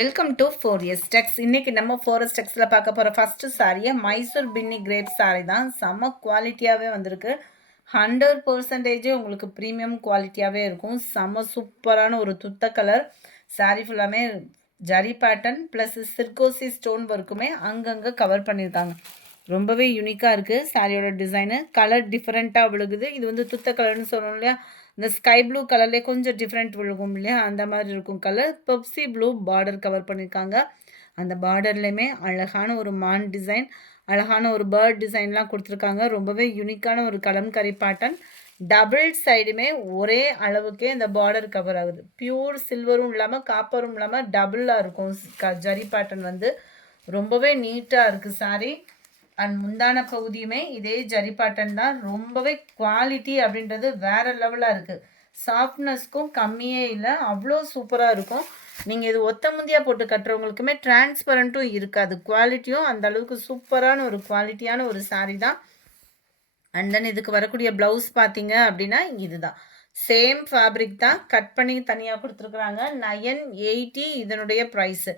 Welcome to 4S Tex. இன்னைக்கு நம்ம 4S Texல பார்க்க போற ஃபர்ஸ்ட் சாரியை மைசூர் பின்னி கிரேப் சாரி தான். செம்ம குவாலிட்டியாகவே வந்திருக்கு. 100% உங்களுக்கு ப்ரீமியம் குவாலிட்டியாகவே இருக்கும். செம்ம சூப்பரான ஒரு துத்த கலர் சாரி. ஃபுல்லாமே ஜரி பேட்டர்ன் ப்ளஸ் சிர்கோசி ஸ்டோன் ஒர்க்குமே அங்கங்கே கவர் பண்ணியிருக்காங்க. ரொம்பவே யூனிக்காக இருக்குது சாரியோட டிசைனு. கலர் டிஃப்ரெண்ட்டாக விழுகுது. இது வந்து துத்த கலர்னு சொல்லணும் இல்லையா, இந்த ஸ்கை ப்ளூ கலர்லேயே கொஞ்சம் டிஃப்ரெண்ட் விழுகும் இல்லையா, அந்த மாதிரி இருக்கும் colour. Pepsi blue border cover பண்ணியிருக்காங்க. அந்த பார்டர்லேயுமே அழகான ஒரு மான் டிசைன், அழகான ஒரு பேர்ட் டிசைன்லாம் கொடுத்துருக்காங்க. ரொம்பவே யூனிக்கான ஒரு கலம்கரி பேட்டர்ன். டபுள் சைடுமே ஒரே அளவுக்கே இந்த பார்டர் கவர் ஆகுது. பியூர் சில்வரும் இல்லாமல் காப்பரும் இல்லாமல் டபுளாக இருக்கும் ஜரி பேட்டர்ன் வந்து. ரொம்பவே நீட்டாக இருக்குது சாரி. அண்ட் முந்தான பகுதியுமே இதே ஜரி பேட்டர்ன் தான். ரொம்பவே குவாலிட்டி அப்படின்றது வேறு லெவலாக இருக்குது. சாஃப்ட்னஸ்க்கும் கம்மியே இல்லை, அவ்வளோ சூப்பராக இருக்கும். நீங்கள் இது ஒத்த முந்தியாக போட்டு கட்டுறவங்களுக்குமே டிரான்ஸ்பரண்ட்டும் இருக்காது. குவாலிட்டியும் அந்த அளவுக்கு சூப்பரான ஒரு குவாலிட்டியான ஒரு சாரீ தான். அண்ட் தென் இதுக்கு வரக்கூடிய ப்ளவுஸ் பார்த்தீங்க அப்படின்னா இதுதான். சேம் ஃபேப்ரிக் தான், கட் பண்ணி தனியாக கொடுத்துருக்குறாங்க. 980 இதனுடைய ப்ரைஸு.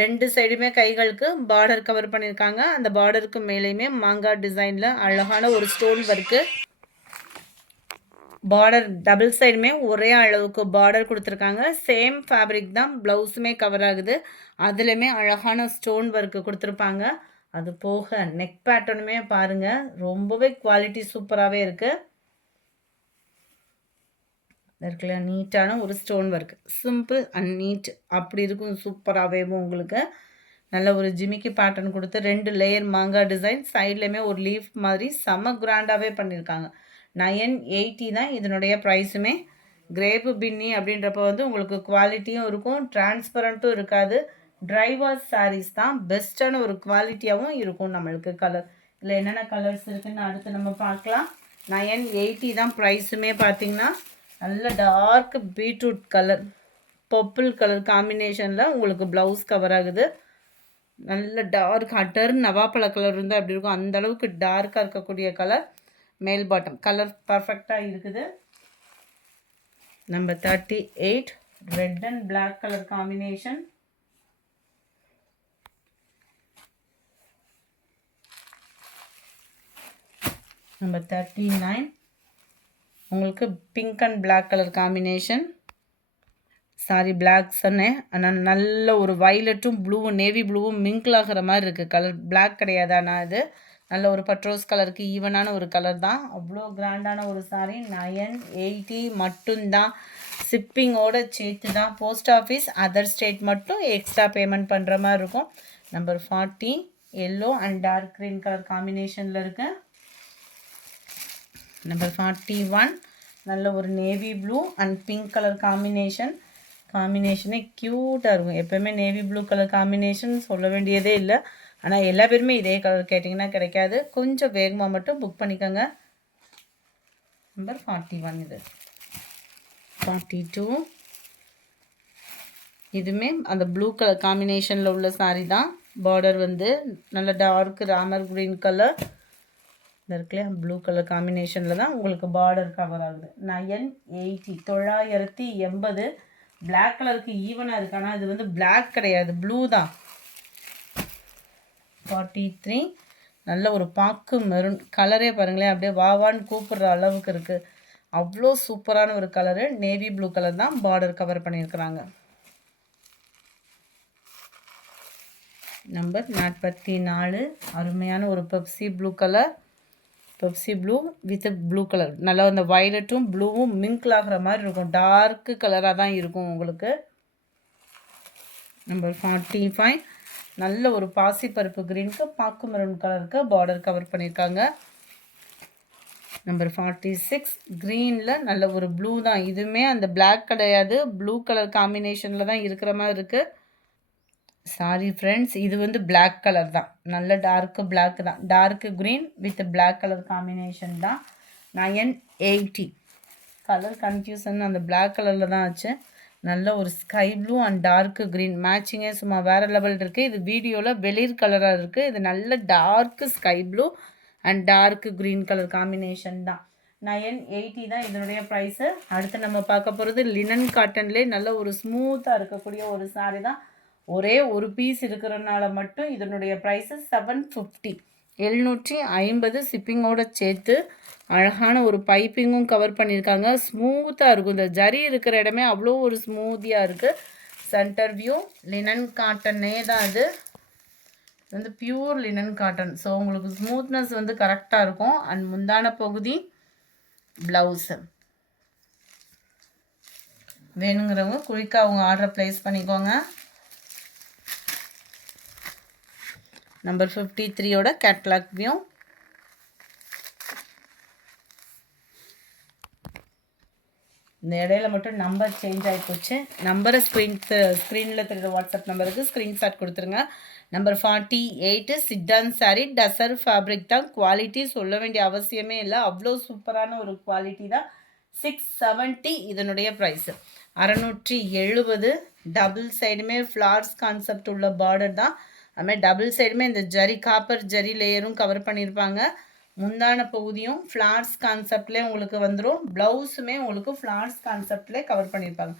ரெண்டு சைடுமே கைகளுக்கு பார்டர் கவர் பண்ணியிருக்காங்க. அந்த பார்டருக்கு மேலேயுமே மாங்காய் டிசைனில் அழகான ஒரு ஸ்டோன் ஒர்க்கு. பார்டர் டபுள் சைடுமே ஒரே அளவுக்கு பார்டர் கொடுத்துருக்காங்க. சேம் ஃபேப்ரிக் தான், ப்ளவுஸுமே கவர் ஆகுது. அதுலேயுமே அழகான ஸ்டோன் ஒர்க்கு கொடுத்துருப்பாங்க. அது போக நெக் பேட்டர்னுமே பாருங்கள், ரொம்பவே குவாலிட்டி சூப்பராகவே இருக்குது. இருக்குல்ல, நீட்டான ஒரு stone work, simple and neat அப்படி இருக்கும். சூப்பராகவே உங்களுக்கு நல்ல ஒரு ஜிமிக்கி பேட்டர்ன் கொடுத்து 2 லேயர் மாங்காய் டிசைன், சைட்லேயுமே ஒரு லீஃப் மாதிரி செம்ம கிராண்டாகவே பண்ணியிருக்காங்க. 980 தான் இதனுடைய ப்ரைஸுமே. கிரேப்பு பின்னி அப்படின்றப்ப வந்து உங்களுக்கு குவாலிட்டியும் இருக்கும், டிரான்ஸ்பரண்ட்டும் இருக்காது. ட்ரை வாஷ் சாரீஸ் தான், பெஸ்ட்டான ஒரு குவாலிட்டியாகவும் இருக்கும். நம்மளுக்கு கலர் இல்லை என்னென்ன கலர்ஸ் இருக்குதுன்னு அடுத்து நம்ம பார்க்கலாம். 980 தான் ப்ரைஸுமே. பார்த்திங்கன்னா நல்ல dark beetroot colour, purple colour காம்பினேஷனில் உங்களுக்கு ப்ளவுஸ் கவர் ஆகுது. நல்ல டார்க் அட்டர் நவாப்பழ கலர் இருந்தால் அப்படி இருக்கும், அந்த அளவுக்கு டார்க்காக இருக்கக்கூடிய கலர். மேல் பாட்டம் கலர் பர்ஃபெக்டாக இருக்குது. Number 38 red and black colour combination. Number 39 உங்களுக்கு pink and black colour combination. Sorry black சொன்னேன், ஆனால் நல்ல ஒரு வைலட்டும் ப்ளூவும் நேவி ப்ளூவும் மிங்கிள் ஆகிற மாதிரி இருக்குது கலர். பிளாக் கிடையாது, ஆனால் இது நல்ல ஒரு பட்ரோஸ் கலருக்கு ஈவனான ஒரு கலர் தான். அவ்வளோ கிராண்டான ஒரு சாரி. 980 மட்டும்தான். ஷிப்பிங்கோடு சேர்த்து தான். போஸ்ட் ஆஃபீஸ் அதர் ஸ்டேட் மட்டும் எக்ஸ்ட்ரா பேமெண்ட் பண்ணுற மாதிரி இருக்கும். Number 40 yellow and dark green colour காம்பினேஷனில் இருக்குது. நம்பர் 41 நல்ல ஒரு navy blue and pink colour காம்பினேஷனே க்யூட்டாக இருக்கும். எப்போயுமே நேவி ப்ளூ கலர் காம்பினேஷன் சொல்ல வேண்டியதே இல்லை. ஆனால் எல்லா பேருமே இதே கலர் கேட்டிங்கன்னா கிடைக்காது. கொஞ்சம் வேகமாக மட்டும் புக் பண்ணிக்கோங்க. நம்பர் 41 இது. 42 இதுவுமே அந்த ப்ளூ கலர் காம்பினேஷனில் உள்ள சாரீ தான். பார்டர் வந்து நல்ல டார்க் ராமர் க்ரீன் கலர் இருக்குல்லையா, ப்ளூ கலர் காம்பினேஷனில் தான் உங்களுக்கு பார்டர் கவர் ஆகுது. 980 980. பிளாக் கலருக்கு ஈவனாக இருக்குது, ஆனால் இது வந்து பிளாக் கிடையாது, ப்ளூ தான். 43 நல்ல ஒரு பாக்கு மெரூன் கலரே பாருங்களேன், அப்படியே வாவான்னு கூப்பிடுற அளவுக்கு இருக்குது. அவ்வளோ சூப்பரான ஒரு கலரு. நேவி ப்ளூ கலர் தான் பார்டர் கவர் பண்ணியிருக்கிறாங்க. நம்பர் 44 அருமையான ஒரு Pepsi blue colour. Pepsi blue with blue colour, நல்லா அந்த வயலட்டும் ப்ளூவும் மிங்கிள் ஆகிற மாதிரி இருக்கும். டார்க்கு கலராக தான் இருக்கும் உங்களுக்கு. நம்பர் 45 நல்ல ஒரு பாசிப்பருப்பு க்ரீனுக்கு பாக்கு மெரூன் கலருக்கு பார்டர் கவர் பண்ணியிருக்காங்க. நம்பர் 46 க்ரீனில் நல்ல ஒரு ப்ளூ தான். இதுவுமே அந்த பிளாக் கிடையாது, ப்ளூ கலர் காம்பினேஷனில் தான் இருக்கிற மாதிரி இருக்குது. சாரி ஃப்ரெண்ட்ஸ், இது வந்து பிளாக் கலர் தான், நல்ல டார்க்கு பிளாக் தான். Dark green with black colour combination தான். 980 கலர் கன்ஃபியூஷன் அந்த பிளாக் கலரில் தான் ஆச்சு. நல்ல ஒரு sky blue and dark green மேட்சிங்கே சும்மா வேறு லெவல் இருக்குது. இது வீடியோவில் வெளிர் கலராக இருக்குது, இது நல்ல dark sky blue and dark green colour combination தான். 980 தான் இதனுடைய ப்ரைஸு. அடுத்து நம்ம பார்க்க போகிறது லினன் காட்டன்லேயே நல்ல ஒரு ஸ்மூத்தாக இருக்கக்கூடிய ஒரு சாரி தான். ஒரே ஒரு பீஸ் இருக்கிறனால மட்டும் இதனுடைய ப்ரைஸு 750. 750 ஷிப்பிங்கோட சேர்த்து. அழகான ஒரு பைப்பிங்கும் கவர் பண்ணியிருக்காங்க. ஸ்மூத்தாக இருக்கும். இந்த ஜரி இருக்கிற இடமே அவ்வளோ ஒரு ஸ்மூத்தியாக இருக்குது. சென்டர் வியூ லினன் காட்டனே தான் இது வந்து பியூர் லினன் காட்டன். ஸோ உங்களுக்கு ஸ்மூத்னஸ் வந்து கரெக்டாக இருக்கும். அண்ட் முந்தான பகுதி ப்ளவுஸு. வேணுங்கிறவங்க குயிக்காக அவங்க ஆர்டர் ப்ளேஸ் பண்ணிக்கோங்க. நம்பர் 53யோட கேட்லாக் வியூ. இந்த இடையில மட்டும் நம்பர் சேஞ்ச் ஆகி போச்சு. நம்பரை ஸ்க்ரீனில் தெரியுற வாட்ஸ்அப் நம்பருக்கு ஸ்க்ரீன்ஷாட் கொடுத்துருங்க. நம்பர் 48 சிட்டான் சாரீ. டசர் ஃபேப்ரிக் தான். குவாலிட்டி சொல்ல வேண்டிய அவசியமே இல்லை. அவ்வளோ சூப்பரான ஒரு குவாலிட்டி தான். 670 இதனுடைய ப்ரைஸு. 670. டபுள் சைடுமே ஃப்ளார்ஸ் கான்செப்ட் உள்ள பார்டர் தான். அதுமாதிரி டபுள் சைடுமே இந்த ஜரி காப்பர் ஜரி லேயரும் கவர் பண்ணியிருப்பாங்க. முந்தான பகுதியும் ஃப்ளார்ஸ் கான்செப்ட்லேயே உங்களுக்கு வந்துடும். ப்ளவுஸுமே உங்களுக்கு ஃப்ளார்ஸ் கான்செப்ட்லேயே கவர் பண்ணியிருப்பாங்க.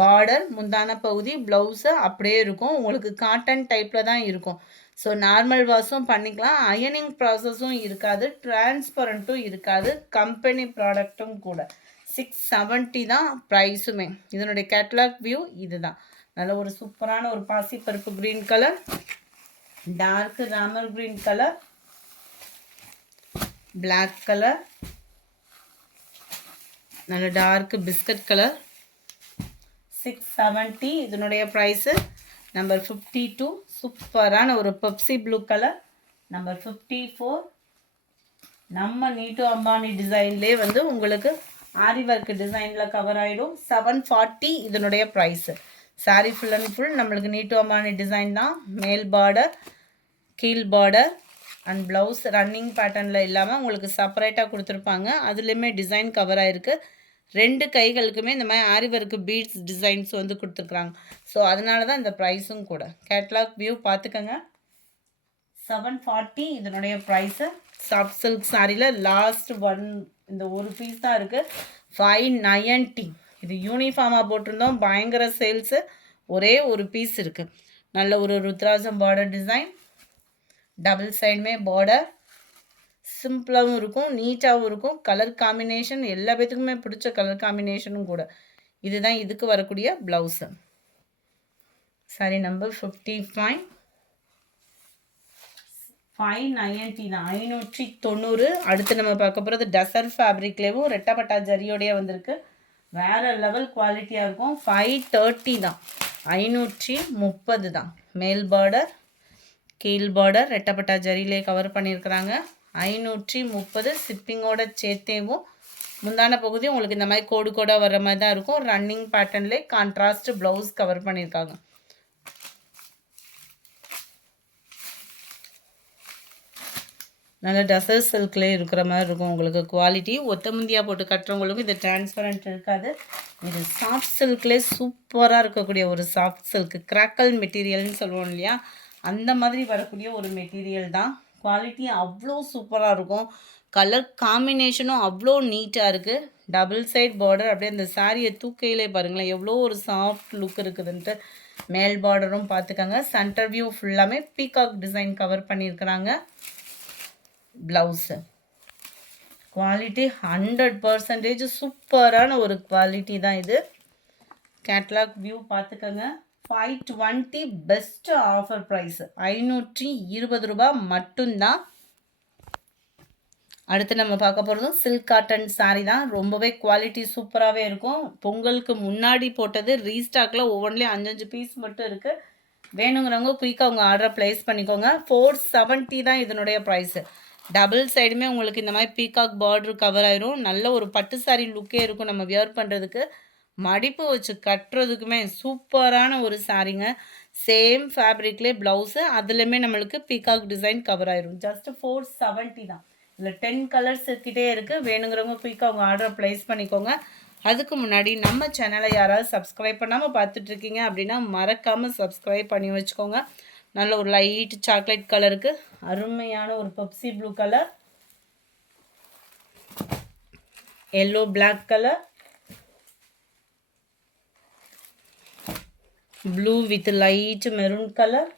பார்டர், முந்தான பகுதி, ப்ளவுஸு அப்படியே இருக்கும். உங்களுக்கு காட்டன் டைப்பில் தான் இருக்கும். ஸோ நார்மல் வாஷும் பண்ணிக்கலாம். அயனிங் ப்ராசஸும் இருக்காது. டிரான்ஸ்பரண்ட்டும் இருக்காது. கம்பெனி ப்ராடக்ட்டும் கூட. 670 தான் ப்ரைஸுமே. இதனுடைய கேட்லாக் வியூ இது தான். நல்ல ஒரு சூப்பரான ஒரு பாசிப்பருப்பு green colour, dark Ramar green colour, black colour, நல்ல டார்க் பிஸ்கட் கலர். 670 இதனுடைய ப்ரைஸு. நம்பர் 52 சூப்பரான ஒரு பெப்சி ப்ளூ கலர். நம்பர் 54 நம்ம நீட்டு அம்பானி டிசைன்லேயே வந்து உங்களுக்கு ஆரி ஒர்க் டிசைனில் கவர் ஆகிடும். 740 இதனுடைய price. Sari full and full நம்மளுக்கு நீட்டு அம்பானி டிசைன் தான். மேல் பார்டர், கீழ் பார்டர் அண்ட் ப்ளவுஸ் ரன்னிங் பேட்டர்னில் இல்லாமல் உங்களுக்கு செப்பரேட்டாக கொடுத்துருப்பாங்க. அதுலேயுமே டிசைன் கவர் ஆகிருக்கு. 2 கைகளுக்குமே இந்த மாதிரி ஆரி ஒர்க்கு பீட்ஸ் டிசைன்ஸ் வந்து கொடுத்துருக்குறாங்க. ஸோ அதனால தான் இந்த ப்ரைஸும் கூட. கேட்லாக் வியூ பார்த்துக்கோங்க. 740 இதனுடைய ப்ரைஸு. சாஃப்ட் சில்க் சாரியில் லாஸ்ட் இந்த ஒரு பீஸ் தான் இருக்குது. 590. இது யூனிஃபார்மாக போட்டிருந்தோம். பயங்கர சேல்ஸு. ஒரே ஒரு பீஸ் இருக்குது. நல்ல ஒரு ருத்ராஜம் பார்டர் டிசைன். டபுள் சைடுமே பார்டர். சிம்பிளாகவும் இருக்கும், நீட்டாகவும் இருக்கும். கலர் காம்பினேஷன் எல்லா பேத்துக்குமே பிடிச்ச கலர் காம்பினேஷனும் கூட. இதுதான் இதுக்கு வரக்கூடிய ப்ளவுஸு. Sorry number 55. 590 தான். 590. அடுத்து நம்ம பார்க்க போகிறது டசர் ஃபேப்ரிக்லேயும் ரெட்டப்பட்டா ஜரியோடையே வந்திருக்கு. வேறு லெவல் குவாலிட்டியாக இருக்கும். 530 தான். 530 தான். மேல் பார்டர், கீழ் பார்டர் ரெட்டப்பட்டா ஜரியிலே கவர் பண்ணியிருக்கிறாங்க. 530 ஷிப்பிங்கோட சேர்த்தேவும். முந்தான பகுதி உங்களுக்கு இந்த மாதிரி கோடு கோடாக வர மாதிரி தான் இருக்கும். ரன்னிங் பேட்டர்ன்லேயே கான்ட்ராஸ்ட் ப்ளவுஸ் கவர் பண்ணியிருக்காங்க. நல்ல டசர் சில்க்லேயே இருக்கிற மாதிரி இருக்கும் உங்களுக்கு குவாலிட்டி. ஒத்த முந்தியாக போட்டு கட்டுறவங்களுக்கும் இது டிரான்ஸ்பரண்ட் இருக்காது. இது சாஃப்ட் சில்க்லேயே சூப்பராக இருக்கக்கூடிய ஒரு சாஃப்ட் சில்க். கிராக்கல் மெட்டீரியல்னு சொல்லுவோம் இல்லையா, அந்த மாதிரி வரக்கூடிய ஒரு மெட்டீரியல் தான். குவாலிட்டி அவ்வளோ சூப்பராக இருக்கும். கலர் காம்பினேஷனும் அவ்வளோ நீட்டாக இருக்குது. Double side border. அப்படியே அந்த சாரியை தூக்கையிலே பாருங்களேன் எவ்வளோ ஒரு சாஃப்ட் லுக் இருக்குதுன்ட்டு. மேல் பார்டரும் பார்த்துக்கோங்க. சென்டர் வியூ ஃபுல்லாமே பீகாக் டிசைன் கவர் பண்ணியிருக்கிறாங்க. ப்ளவுஸு குவாலிட்டி 100% சூப்பரான ஒரு குவாலிட்டி தான் இது. கேட்லாக் வியூ பார்த்துக்கோங்க. 520 பெஸ்ட் ஆஃபர் ப்ரைஸு. 520 ரூபாய் மட்டும்தான். அடுத்து நம்ம பார்க்க போகிறதும் சில்க் காட்டன் சாரீ தான். ரொம்பவே குவாலிட்டி சூப்பராகவே இருக்கும். பொங்கலுக்கு முன்னாடி போட்டது ரீஸ்டாக்கில் ஒவ்வொன்றிலையும் 5 பீஸ் மட்டும் இருக்குது. வேணுங்கிறவங்க குயிக்காக உங்கள் ஆர்டரை ப்ளேஸ் பண்ணிக்கோங்க. 470 தான் இதனுடைய ப்ரைஸு. டபுள் சைடுமே உங்களுக்கு இந்த மாதிரி பீகாக் பார்டர் கவர் ஆயிரும். நல்ல ஒரு பட்டு சாரீ லுக்கே இருக்கும் நம்ம வியர் பண்ணுறதுக்கு. மடிப்பு வச்சு கட்டுறதுக்குமே சூப்பரான ஒரு சாரீங்க. சேம் ஃபேப்ரிக்லேயே ப்ளவுஸு, அதுலேயுமே நம்மளுக்கு பீகாக் டிசைன் கவர் ஆயிரும். ஜஸ்ட் 470 தான். இதில் 10 கலர்ஸ் கிட்டே இருக்குது. வேணுங்கிறவங்க குயிக்காக அவங்க ஆர்டர் ப்ளேஸ் பண்ணிக்கோங்க. அதுக்கு முன்னாடி நம்ம சேனலை யாராவது சப்ஸ்கிரைப் பண்ணாமல் பார்த்துட்ருக்கீங்க அப்படின்னா மறக்காமல் சப்ஸ்கிரைப் பண்ணி வச்சுக்கோங்க. நல்ல ஒரு லைட் சாக்லேட் கலருக்கு அருமையான ஒரு Pepsi blue colour, yellow black colour, blue with light maroon colour,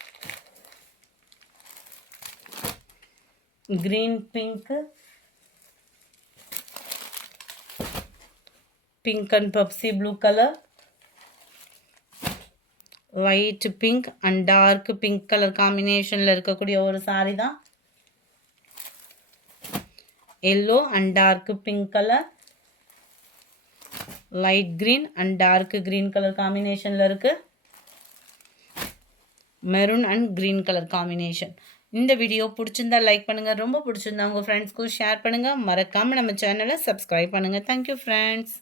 green pink, pink and Pepsi blue color, light pink and dark pink color combinationல இருக்கக்கூடிய ஒரு saree தான். yellow and dark pink color, light green and dark green color combinationல இருக்கு. Maroon and green colour combination. இந்த video பிடிச்சிருந்தா like பண்ணுங்கள், ரொம்ப பிடிச்சிருந்தா உங்கள் ஃப்ரெண்ட்ஸ்க்கும் ஷேர் பண்ணுங்கள், மறக்காமல் நம்ம சேனலை சப்ஸ்கிரைப் பண்ணுங்கள். Thank you friends.